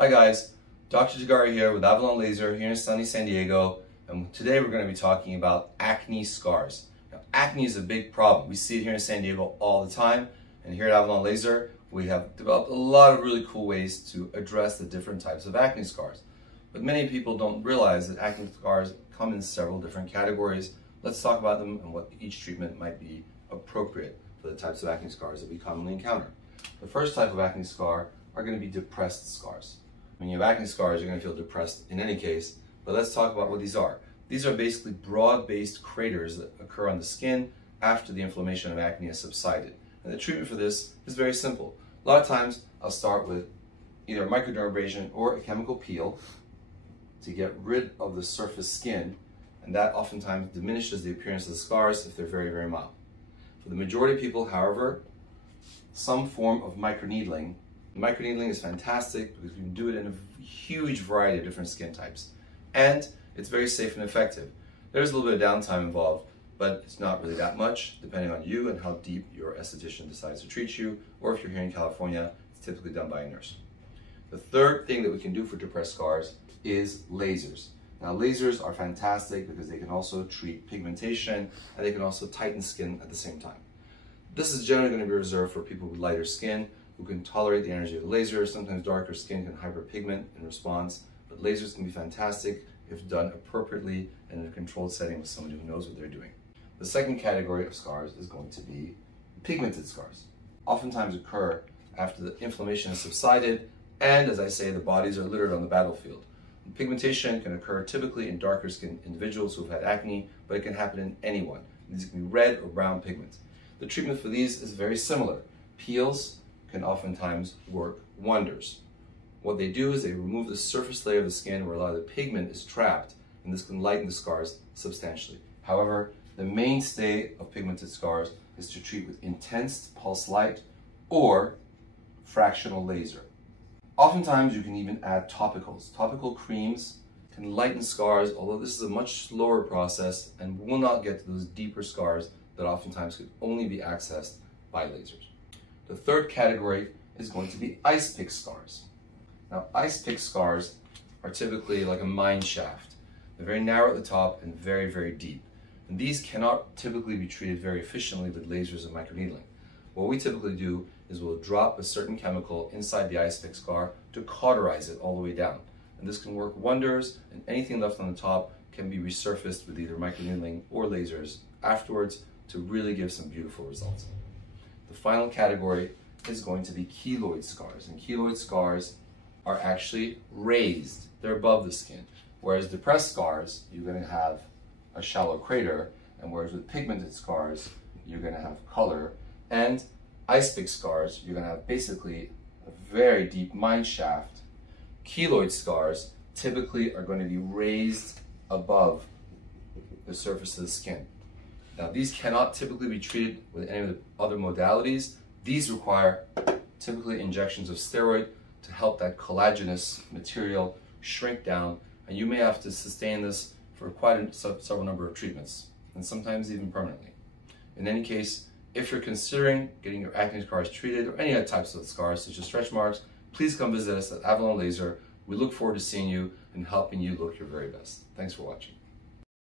Hi guys, Dr. Tirgari here with Avalon Laser here in sunny San Diego, and today we're going to be talking about acne scars. Now, acne is a big problem. We see it here in San Diego all the time, and here at Avalon Laser we have developed a lot of really cool ways to address the different types of acne scars. But many people don't realize that acne scars come in several different categories. Let's talk about them and what each treatment might be appropriate for the types of acne scars that we commonly encounter. The first type of acne scar are going to be depressed scars. When you have acne scars, you're going to feel depressed in any case, but let's talk about what these are. These are basically broad-based craters that occur on the skin after the inflammation of acne has subsided. And the treatment for this is very simple. A lot of times, I'll start with either a microdermabrasion or a chemical peel to get rid of the surface skin, and that oftentimes diminishes the appearance of the scars if they're very, very mild. For the majority of people, however, some form of microneedling. Microneedling is fantastic because we can do it in a huge variety of different skin types. And it's very safe and effective. There's a little bit of downtime involved, but it's not really that much, depending on you and how deep your esthetician decides to treat you, or if you're here in California, it's typically done by a nurse. The third thing that we can do for depressed scars is lasers. Now, lasers are fantastic because they can also treat pigmentation and they can also tighten skin at the same time. This is generally going to be reserved for people with lighter skin who can tolerate the energy of the laser. Sometimes darker skin can hyperpigment in response, but lasers can be fantastic if done appropriately and in a controlled setting with someone who knows what they're doing. The second category of scars is going to be pigmented scars. Oftentimes occur after the inflammation has subsided, and as I say, the bodies are littered on the battlefield. Pigmentation can occur typically in darker skinned individuals who've had acne, but it can happen in anyone. These can be red or brown pigments. The treatment for these is very similar. Peels can oftentimes work wonders. What they do is they remove the surface layer of the skin where a lot of the pigment is trapped, and this can lighten the scars substantially. However, the mainstay of pigmented scars is to treat with intense pulse light or fractional laser. Oftentimes you can even add topicals. Topical creams can lighten scars, although this is a much slower process and will not get to those deeper scars that oftentimes could only be accessed by lasers. The third category is going to be ice pick scars. Now, ice pick scars are typically like a mine shaft. They're very narrow at the top and very, very deep. And these cannot typically be treated very efficiently with lasers and microneedling. What we typically do is we'll drop a certain chemical inside the ice pick scar to cauterize it all the way down. And this can work wonders, and anything left on the top can be resurfaced with either microneedling or lasers afterwards to really give some beautiful results. The final category is going to be keloid scars, and keloid scars are actually raised. They're above the skin, whereas depressed scars, you're going to have a shallow crater, and whereas with pigmented scars, you're going to have color, and ice pick scars, you're going to have basically a very deep mine shaft. Keloid scars typically are going to be raised above the surface of the skin. Now, these cannot typically be treated with any of the other modalities. These require typically injections of steroid to help that collagenous material shrink down, and you may have to sustain this for quite a several number of treatments, and sometimes even permanently. In any case, if you're considering getting your acne scars treated or any other types of scars such as stretch marks, please come visit us at Avalon Laser. We look forward to seeing you and helping you look your very best. Thanks for watching.